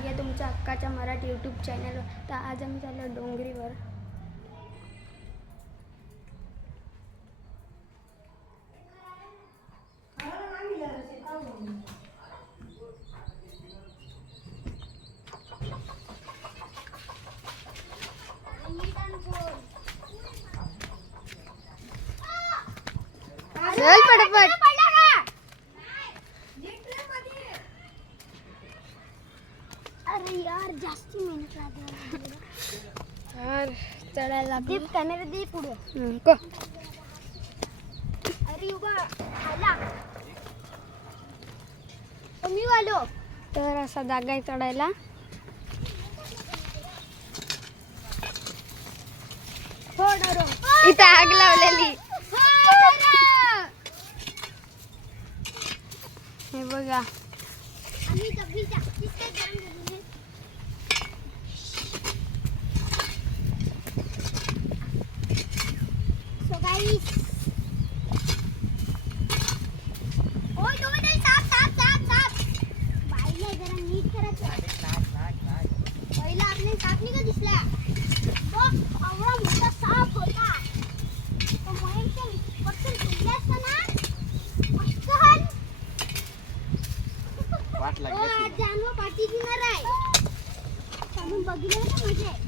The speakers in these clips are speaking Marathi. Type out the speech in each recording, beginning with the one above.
स्वागत आहे तुमच्या अक्काच्या मराठी यूट्यूब चॅनलवर. तर आज आम्ही चाललो डोंगरीवर. चल पटपट. अरे यार जास्ती मेहनत लागली यार चढायला. दीप कॅमेरा दे पुढे को. अरे उभा आला मी आलो. तर असा जागा आहे चढायला. इथं आग लावलेली हे बघा.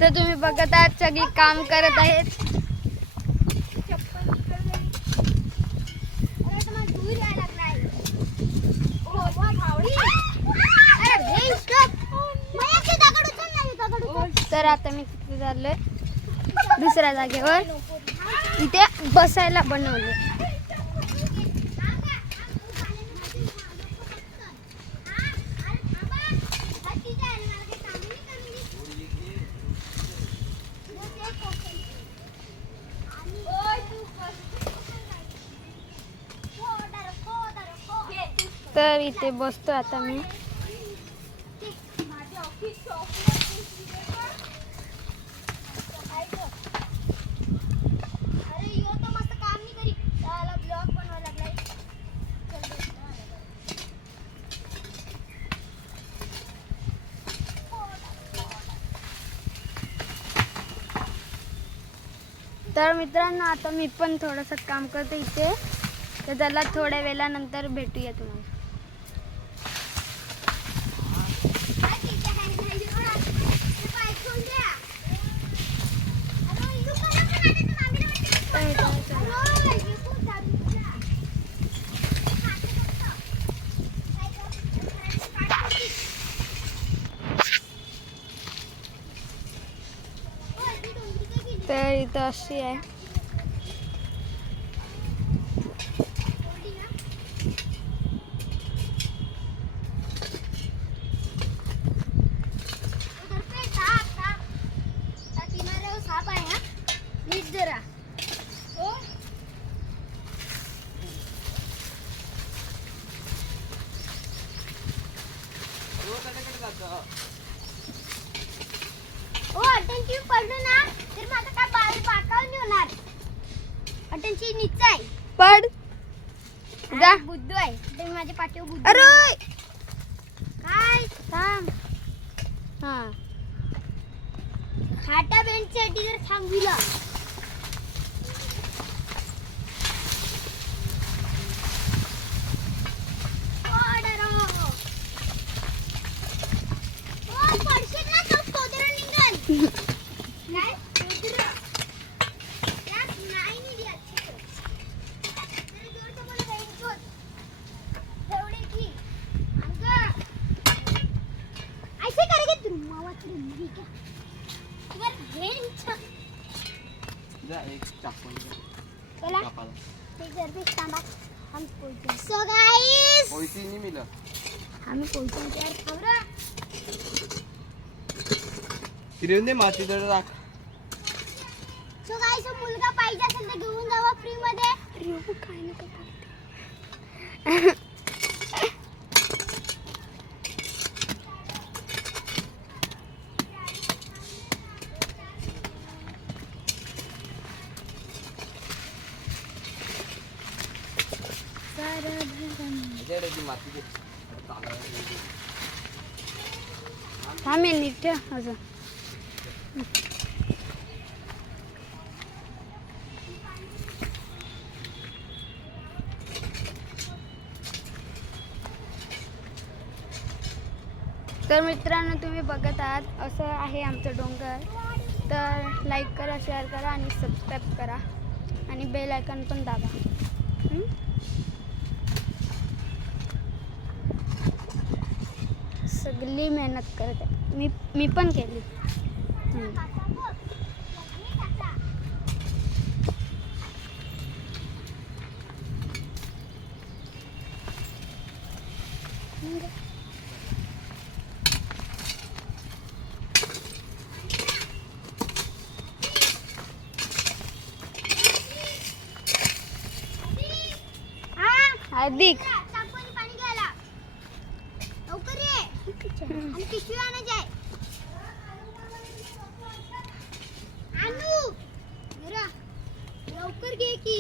तर तुम्ही बघत आहात सगळी काम करत आहेत. तर आता मी तिथे चाललोय दुसऱ्या जागेवर. इथे बसायला बनवले. तर इथे बसतो आता मी. तर मित्रांनो आता मी पण थोडंसं काम करते इथे. तर त्याला थोड्या वेळानंतर भेटूया तुम्हाला. तर इथं अशी आहे. अटेन्शन पडलो ना तर माझं काय बाल पाकावून होणार. अटेन्शन नीचे आहे. पड जा. बुद्धू आहे ते माझ्या पाठीवर बुद्धू. अरे काय थांब. हां हाटा बेंचसाठी जर थांबविला. So guys, आम्ही पोहोचलो यार. तिरंदे माती दर राख. सो गाइस मुलगा पाहिजे असेल तर घेऊन जावा फ्री मध्ये. अरे काय नको माती थांबेल नीट ठेव अजून. तर मित्रांनो तुम्ही बघत आहात असं आहे आमचं डोंगर. तर लाईक करा, शेअर करा आणि सबस्क्राईब करा आणि बेल आयकॉन पण दाबा. सगळी मेहनत करत आहे. मी पण केली. हार्दिक पाणी घ्यायला लवकर ये आणि पिशवी आणायची आहे. आणू जरा लवकर घे की.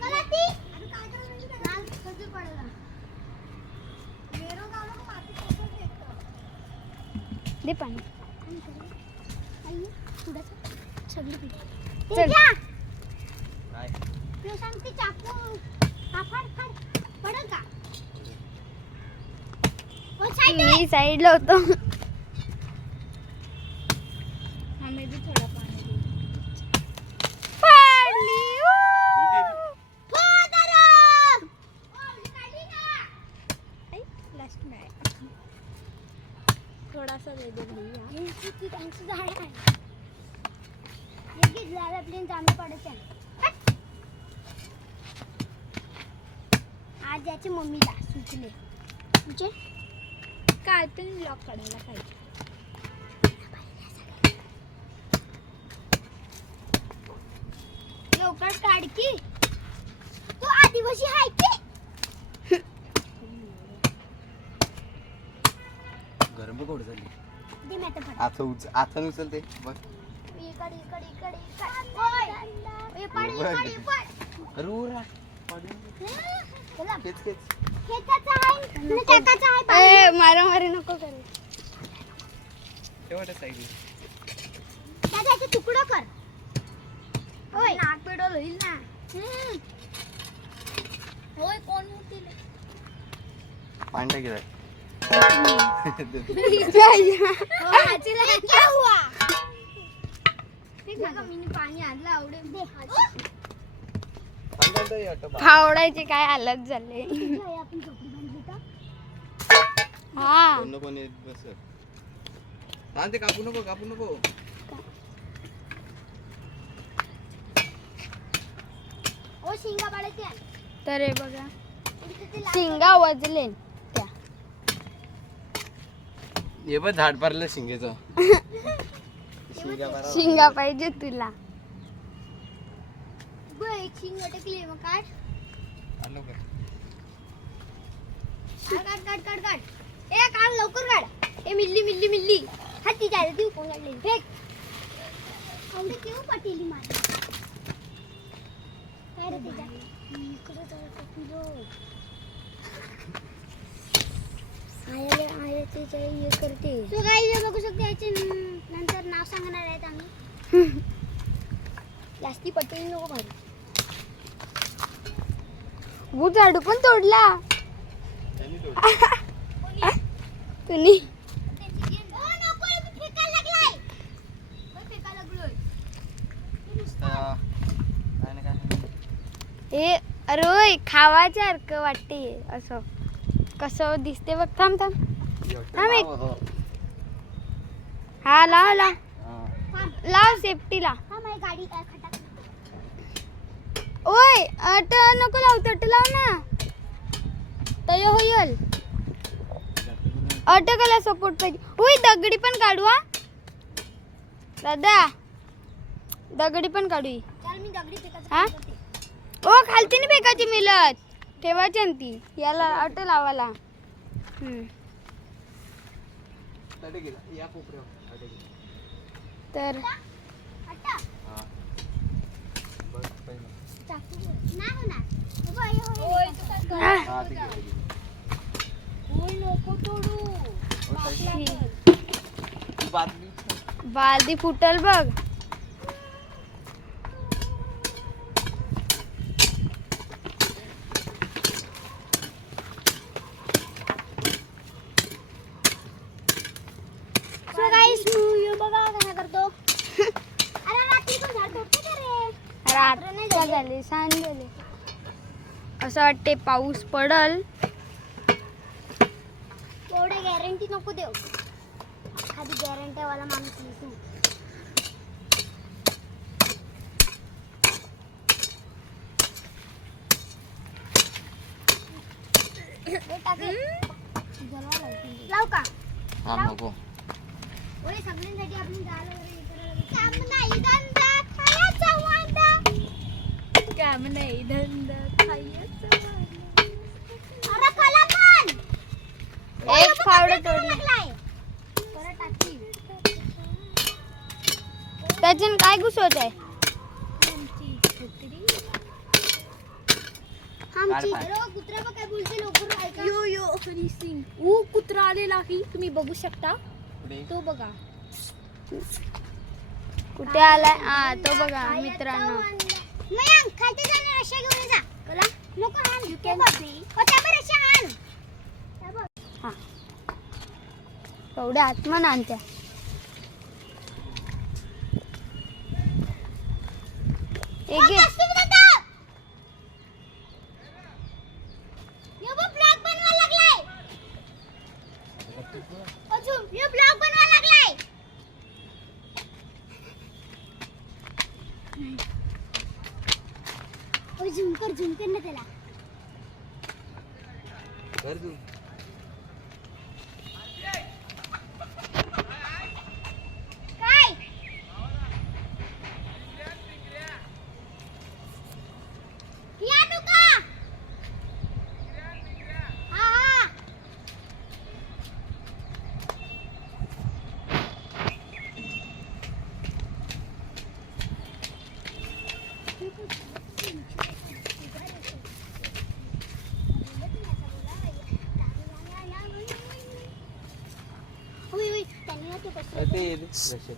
चला ती काय करायचं खजूर पडला. दे पाणी. आई थोडंसं सगळी पिठी चल काय तू सांगते चाकू फाड पडल का. मी साईडला होतो. आम्ही बी थोडा पाणी पडली. थोडासा दे दे भैया. किती त्यांचं झाड आहे. एक झाड आपली जांभळं पडायचं. आज याची मम्मीला सुचले म्हणजे काय पण ब्लॉग काढायला पाहिजे. लवकर काढ की तू आदिवासी आहे की. गरम कोड झाली. दे मी आता आता उचलते बघ. इकडे ओय पाणी अरे मारामारी नको करू. त्याचं तुकडं कर. ओय नाक पेडोल होईल ना. होय कोण मुतील पांढरा गेला. पाणी आणलं आवडेल. खावडायचे काय हालत झाले. हा कोण येत बस. ते कापू नको. ओ शिंगा पाडायच्या. तर हे बघा शिंगा वाजले त्या. हे बघ झाड पारलं शिंगेचं. शिंगा पाहिजे तुला. एक शिंग अटकली मग काढ. काढ. ए काढ लवकर काढ. ए मिल्ली हाती जायला देऊ कोण काढली फेक. आवडे केव पाटीली माझी. काय रे तिच्या इकडे जायचं किलो. आया ते हे करते. सो गाईज बघू शकते. याचे नंतर नाव सांगणार आहेत आम्ही. जास्ती पटेल नको भारी. वो झाडू पण तोडला तुम्ही. ए अरे खावाच्यासारखं वाटते असं. कसं दिसते बघ. थांब एक. हा लाव सेफ्टीला. ओय अट नको लावतो. अट लाव ना तय होईल. अटकला सपोर्ट पाहिजे. ओय दगडी पण काढू. हा दादा दगडी पण काढू. हा ओ खालती नाही फेकायची मिलत ठेवायची ती. याला अट लावाला. तर नको तोडू. बादली बालदी फुटल बघ. सो गाइस यो बघा कसा करतो. अरे रात्री पण झाड तोडते का रे? रात्र झाली सांज झाली. असं वाटते पाऊस पडल. एवढे गॅरंटी नको देऊ. खाली गॅरंटी वाला माणूस आहे तू. हे टाके. लाव का? हा नको ओय सगळ्यांसाठी आपण जाल वगैरे इकडे काम नाही धंदा खायचा वांदा. काम नाही धंदा खायचं. अरे कला पण एक फावडं तोडलं. लागलाय. परत टाकी. त्याच्यान काय घुसवत आहे. आमची काढ. अरे कुत्रा बघ काय बोलते लवकर ऐका. यो यो हरिसिंग ऊ कुत्रा आलेला आहे. तुम्ही बघू शकता. पुढे तो बघा कुठे आलाय. हा तो बघा मित्रांनो. मयांक खालती जाणे रश्या घेऊन जा. कला नको हान. You can see. त्यावर रश्या हान. हा एवढ्या आत्मान आणत्या. एक घे. यो ब्लॉग बनवायला लागलाय. अजून यो ब्लॉग बनवायला लागलाय. ओ झुमकर ना त्याला. कर तू काय या तुका. हा हा ओय ओय त्यांनी ना तो कसं ते रश्या.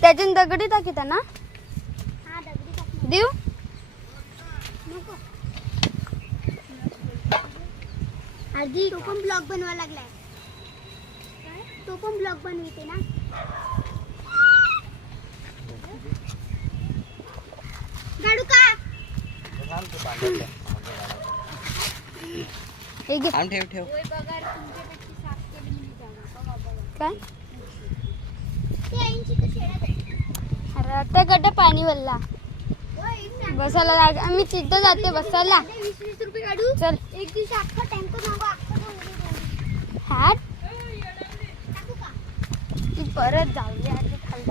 त्याच्यान दगडी टाकीता ना हा दगडी टाक. देऊ. नको. आधी तो पण ब्लॉग बनवायला लागलाय. तो पण ब्लॉग बनवते ना. गाडू का हे घे. आम ठेव ठेव काय ते ऐंशी तर शेळ्यात आहे. अरे आता गड्डा पाणी वल्ला. बसायला लाग. आम्ही तिथं जाते बसायला. 20-20 रुपये काढू. चल एक दिवशी अख्खा टेम्पो मागो अख्खा जाऊन हात टाकू का. ती परत जाऊया आता खाली.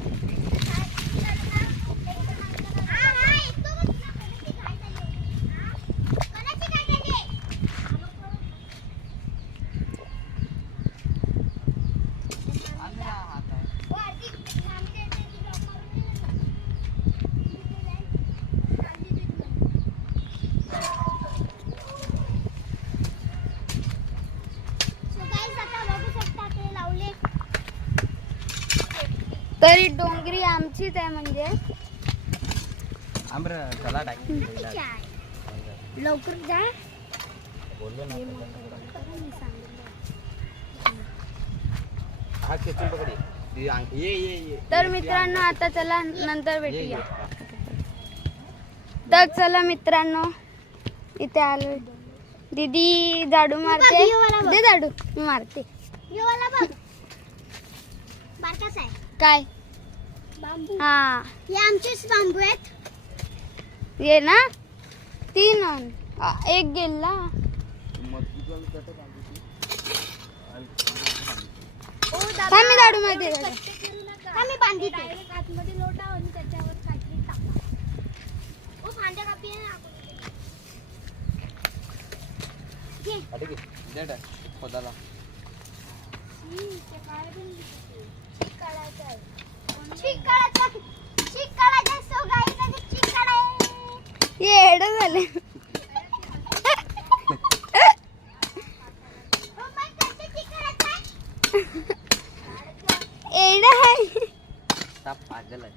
हा हा येतो बघ तुला कलाची काय झाली. हा कलाची काय झाली. ओ आधी आम्ही त्याची ब्लॉग मारून सो गाइस आता बघू शकता ते लावले. तरी डोंगरी आमचीच आहे म्हणजे. आम्र चला टाक किती आहे. लवकर जा. बोललो ना हा खेचून पकड ये. तर मित्रांनो आता चला नंतर भेटूया. तर चला मित्रांनो इथे आलो. दीदी झाडू मारते. हे वाला बघ. दे झाडू मी मारते. हे वाला बघ. बारकाच आहे. काय बांबू. हा हे आमचेच बांबू आहेत. ये ना 3 आण. एक गेला. काय मी झाडू मारते. आम्ही बांधली आतमध्ये लोटा आणि त्याच्यावर काहीतरी टाका. ओ भांड्या कापी आहे ना. घे. खोदाला चीक काढायचा. चीक काढायचा. सो गाईस आता चीक काढाय. येडं झालं. येडं आहे. ताप पागल आहे.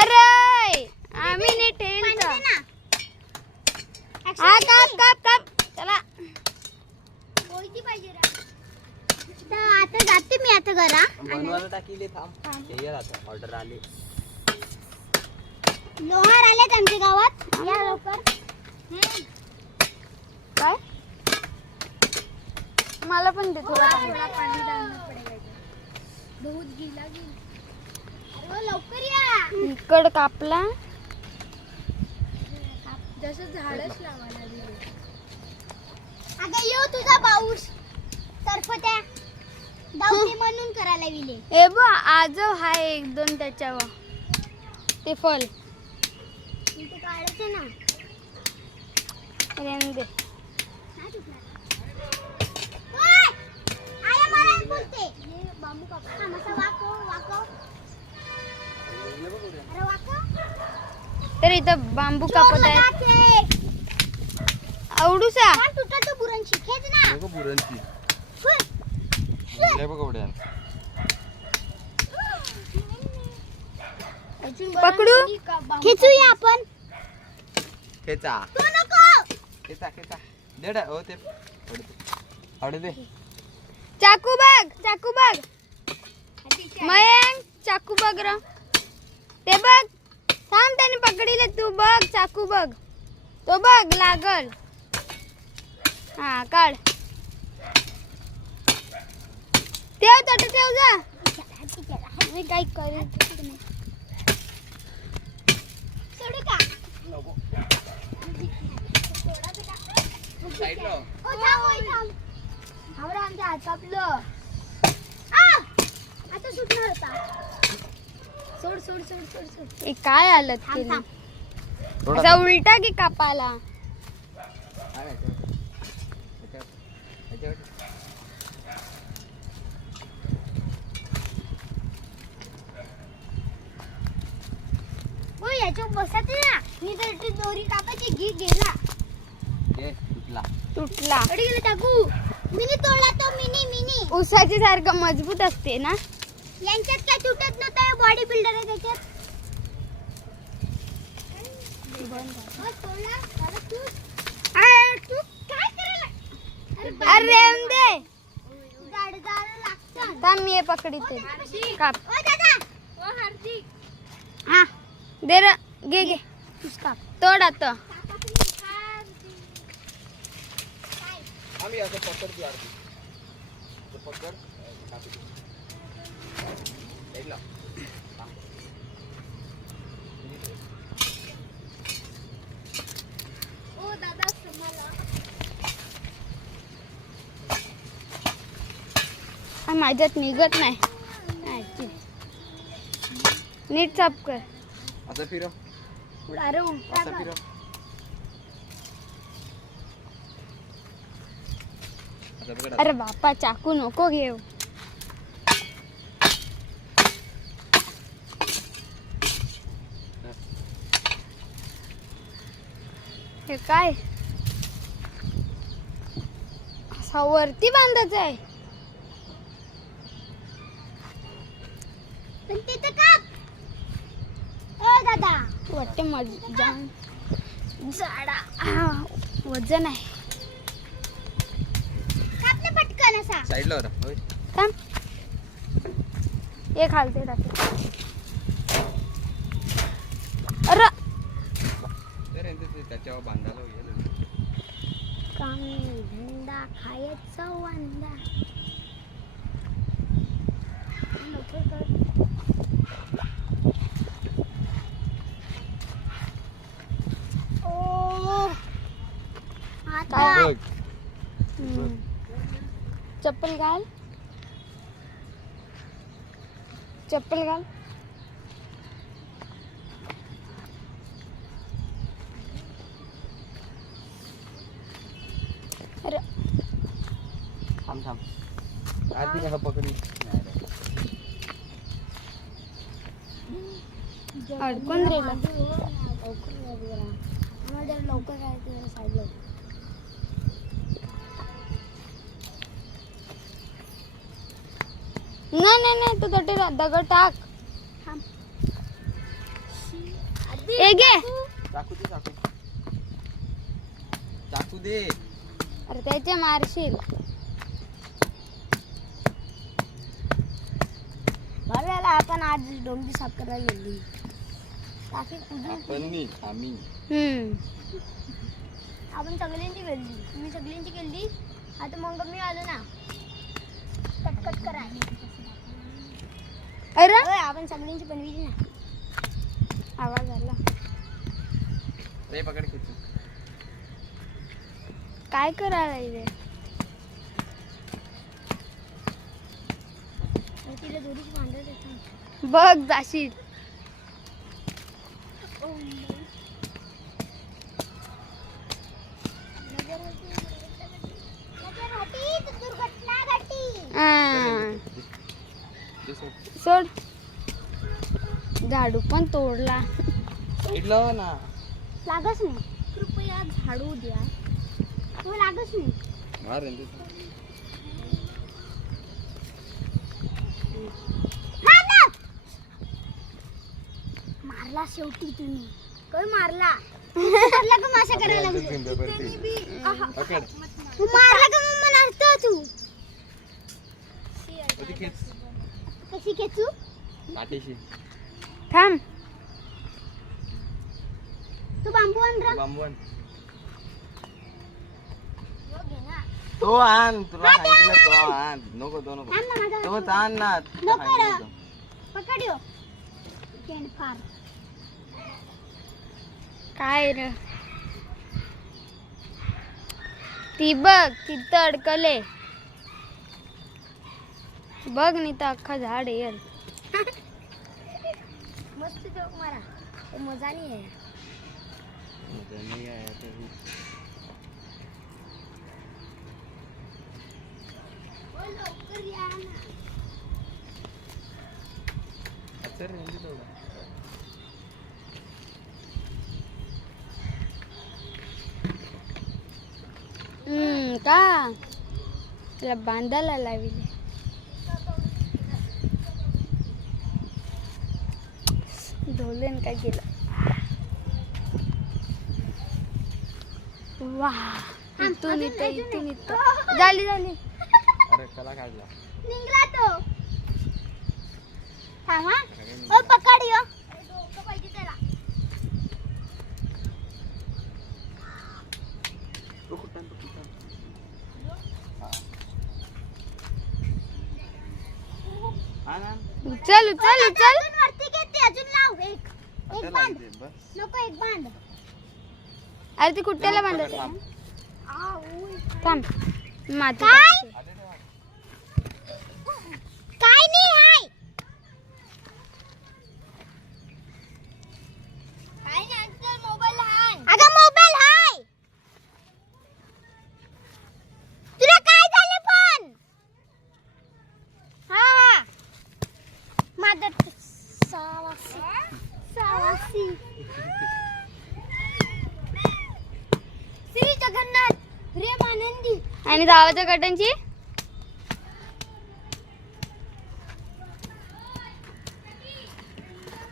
अरे आम्ही नीट ठेवलं. हा काप काप काप चला. आता जाते मी आता घरा. बनवायला टाकीले थांब. ये आता ऑर्डर आली. लोहार आलेत आमच्या गावात. या लवकर. काय मला पण दे थोडा पाणी डालना पडेगा. बहुत गीला गीला. अरे लवकर या. इकड कापला. जसं झाडच लावायला लागले. अगं येऊ तुझा पाऊस सरफत्या दावते म्हणून करायला विले. ए बा आजो हाय एक दोन त्याच्यावर ते फल ते काढायचं ना. रेन दे. आया मला बोलते हे बांबू कापा. मसा वाकव वाकव. अरे वाकव. तर इथं बांबू कापत आहेत. आवडूसा तुटा तो बुरंशी खेच ना. नको बुरंची. ले बघ उड्या. पकडू खेचूया आपण. खेचा. तू नको. खेचा खेचा. देड हो ते आवडे दे. चाकू बघ चाकू बघ. मयंक चाकू बघ र. ते बघ थांब त्याने पकडीले. तू बघ चाकू बघ. तो बघ लागल. हा काढ. ठेव तट ठेव जा. मी काही करीत नाही. सोडू का? साईडला. ओ थांब ओय थांब. आवरा आमच्या हात कापलं. आता सुटणार होता. सोड सोड सोड सोड सोड. काय हालत केली. असा उलटा की कापाला. याच्या बसायचं ना. मी तर ती दोरी कापायची घी गेला. तुटला. गेला टाकू. मिनी तोडला तो मिनी मिनी. उसाची सारखं मजबूत असते ना. यांच्यात काय तुटत नव्हतं. बॉडी बिल्डर आहे त्याच्यात. तू काय करायला. अरे दे झाड झाड लागतं. थांब मी हे पकडीते. काप. ओ दादा ओ हार्दिक. हा दे र. घे घे. तोड आता. आम्ही असं पकडतो आरती. तो पकड. साईडला. ओ दादा तुम्हाला माझ्यात निघत नाही. नीट साफ कर. असं फिरव. अरे उलटा असं फिरव. असं पकड. अरे बापा चाकू नको घेऊ. हे काय असा वरती बांधायचं आहे. पण तिथे काप. ओ दादा वाटते मजा जाडा वजन आहे. कापले पटकन असा. साईडला होता. होय. थांब. एक हालते टाके. अरे तर यांचं त्याच्यावर बांधायला होईल. काम धंदा खायचा वांदा. ओ आता बघ. चप्पल घाल. चप्पल घाल. अरे थांब थांब. आरती कसं पकडी. अडकून राहिला. आम्हाला जरा लवकर जायचं साईडला. नाही तू तटे दगड टाक. ए घे. चाकू दे चाकू. चाकू दे. अरे त्याचे मारशील. बघायला आपण आज डोंगरी साफ करायला गेली. टाकी आम्ही आपण सगळ्यांची गेली. तुम्ही सगळ्यांची गेली. आता मग मी आलो ना कटकट करायला. अरे आपण सगळ्यांची बनविली ना. आवाज आला. रे पकड खेचू. काय करायला इथे? तिला दोरीची बांधत येतात. बघ जाशील. सोड. झाडू पण तोडला. इडलं ना. लागच नाही. कृपया झाडू द्या. तो लागच नाही. मार रे तू. मारला शेवटी तुम्ही. कोण मारला? मारला का माशा करायला लागली? पकड. तू मारला का मग म्हणतो तू? खेच. कशी खेचू? काटेशी. थांब. तू बांबू आण रे. बांबू आण. यो घे ना. तो आण. तुला सांगितलं तो आण. नको तो नको. आण ना माझा. तो आण ना. नको रे. पकड यो. केंड फार. काय रे? ती बघ तिथं अडकले. बघ नी तर अख्खा झाड आहे यार. मस्त जोक मारा. तो मजा नाही आहे. नाही आहे आता. ओ लवकर या ना. अच्छा रे इंदी थोडा. का त्याला बांधायला लाविले. धोलेन काय केलं. वाह इथून इथं झाली. अरे कला काढला. निघला तो. थांबा. ओ पकड यो. डोकं पाहिजे त्याला. तो कुठं तो कुठं. चल वरती घेते. अजून लाव. एक बांध. बस. नको एक बांध. अरे ती कुठ्याला बांधायची? थांब माझं काय? काय नाही हाय. काय नाही अंकल मोबाईल हाय. अगं मोबाईल हाय. तुला काय झालं पण? हा माझं सावासी श्री जगन्नाथ प्रेम आनंदी. आणि धावाच्या कटांची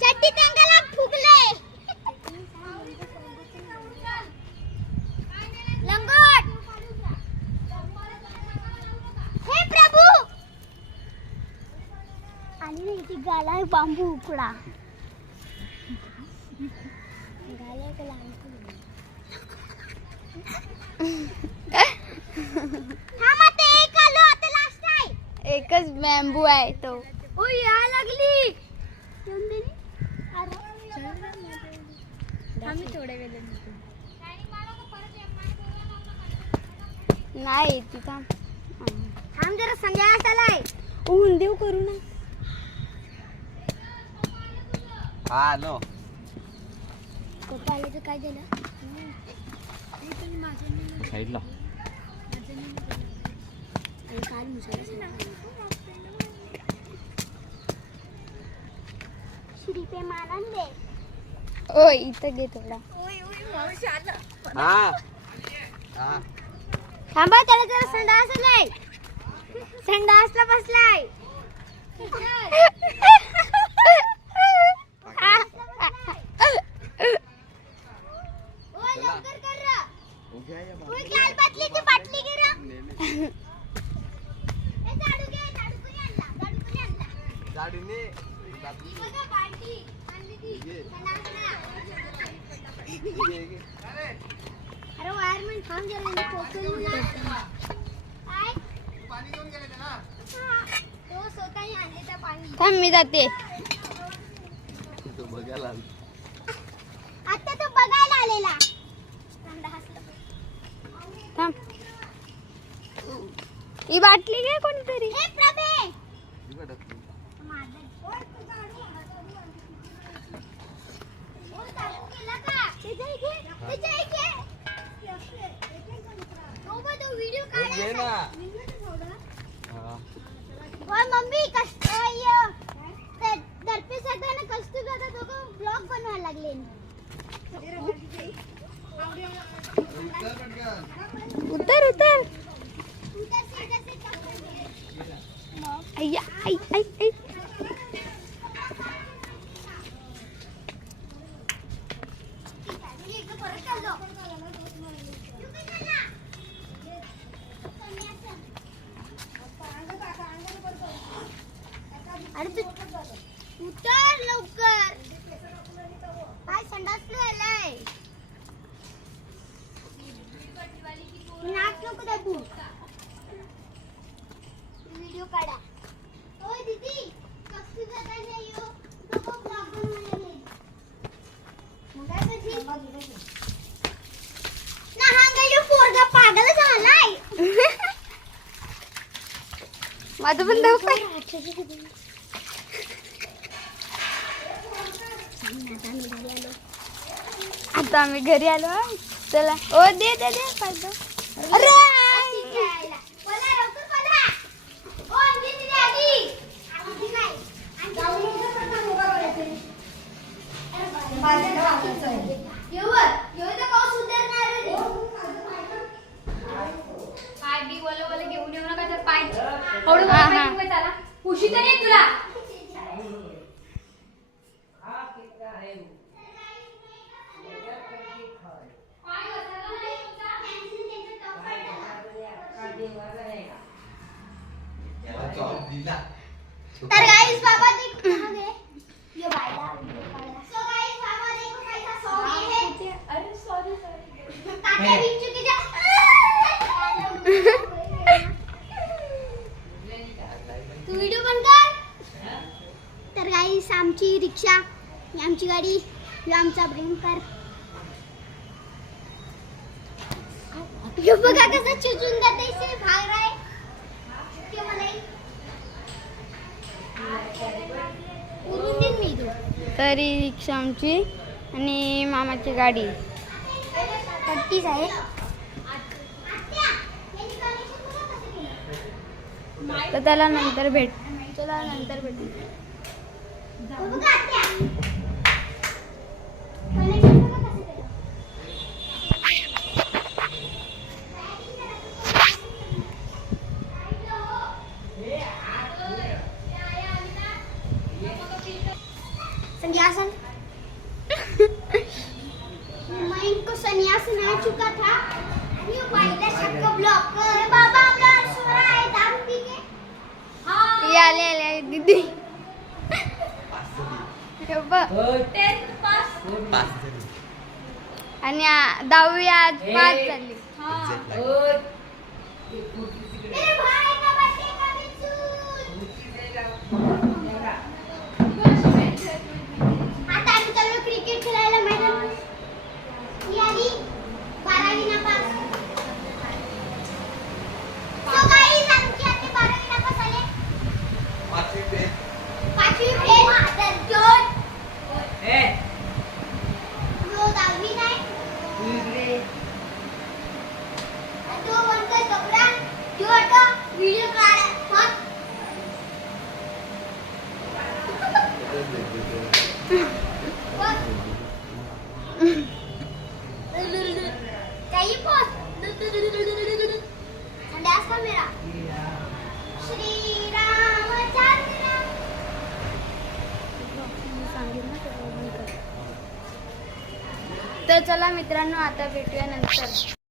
चट्टी त्यांगाला फुगले. लंगोट. हे प्रभू. आणि नाही ती गाला बांबू उकडा. गाला का लहान. थांबा ते एक आलो आता लास्ट आहे. एकच बॅम्बू आहे तो. ओ या लागली. येऊन दे नी. अरे आम्ही थोड्या वेळ नाही ती थांब. थांब जरा संध्या आलाय. ऊन देव करू ना. हा हॅलो. पप्पा आले तर काय दिलं? साईडला. काल मुसाला श्री मानंदे. ओ इथं घे थोडा. हा हा थांबा त्याला जरा संडास आलाय. संडासला बसलाय. ओय लवकर कर रे. उभ्या या बाबा. ओय लाल बाटलीची बाटली घे रे. ए झाडू घे, झाडू कोणी आणला? झाडू कोणी आणला? गाडीने ही बघा बाटली आणली ती. घे. संडासला. घे, घे. अरे वायरमॅन थांब जरा मी पोहोचलो ना. काय? तो स्वतःही आणले त्या पाणी. थांब मी जाते. तो बघायला आला. आता तो बघायला आलेला. थांब. ही बाटली घे कोणतरी. हे प्रभे इकडं टाक. व्हिडिओ घे ना. हा. मम्मी दर्पे सगळ्यांना कष्ट करता दोघं ब्लॉग बनवायला लागले. उतर उतर. अय्या आई आई आई. अरे तू उतर लवकर. काय संडास आलाय. नाच नको दाबू. व्हिडिओ काढा. ओय दीदी कशी जाता नाही यो. तो ब्लॉग बनवायला गेली. मग काय करशील? ना हा काय यो पोरगा पागल झालाय. माझं पण धाव काय. आता आम्ही घरी आलो. चला ओ दे दे दे पाहिजे. अरे बोला लवकर बोला. ओ दीदी आली. आली नाही. उशी तर नाही तुला. याला जॉब दिला. तर गाइस बाबा देख कहां गए. ये बायला. सो गाइस बाबा देखो कैसा सो गए हैं. अरे सॉरी सॉरी. काका बीच चुके जा. तू व्हिडिओ बंद कर. तर गाइस आमची रिक्षा, ही आमची गाडी, ही आमचा ब्रेकर. यो बघा कसं चिचून जाते से भाग रहा है. ते मला उरून देईन मी तू. तरी रिक्षा आमची आणि मामाची गाडी. पट्टीच आहे. तर त्याला नंतर भेट. चला नंतर भेटू. संन्यासन. मैं इनको संन्यासन आ चुका था. ये पहले सबको ब्लॉक कर. बाबा आपला सो रहा है दारू पी के. ती आले आले दीदी. हे बघ. आणि 10वी आज 5 झाली. मेरे भाई का बर्थडे कभी सून. आता आम्ही चाललो क्रिकेट खेळायला मैदान. ही आली 12वी नापास. सो गाइस आमची आता 12वी नापास आले. 5वी फेल. मादर जोड. यो 10वी नाही. तो बनकर कपडा जो आता व्हिडिओ काढा. काही पण संध्यास कॅमेरा श्रीरामचंद्र. तर चला मित्रांनो, आता भेटूया नंतर.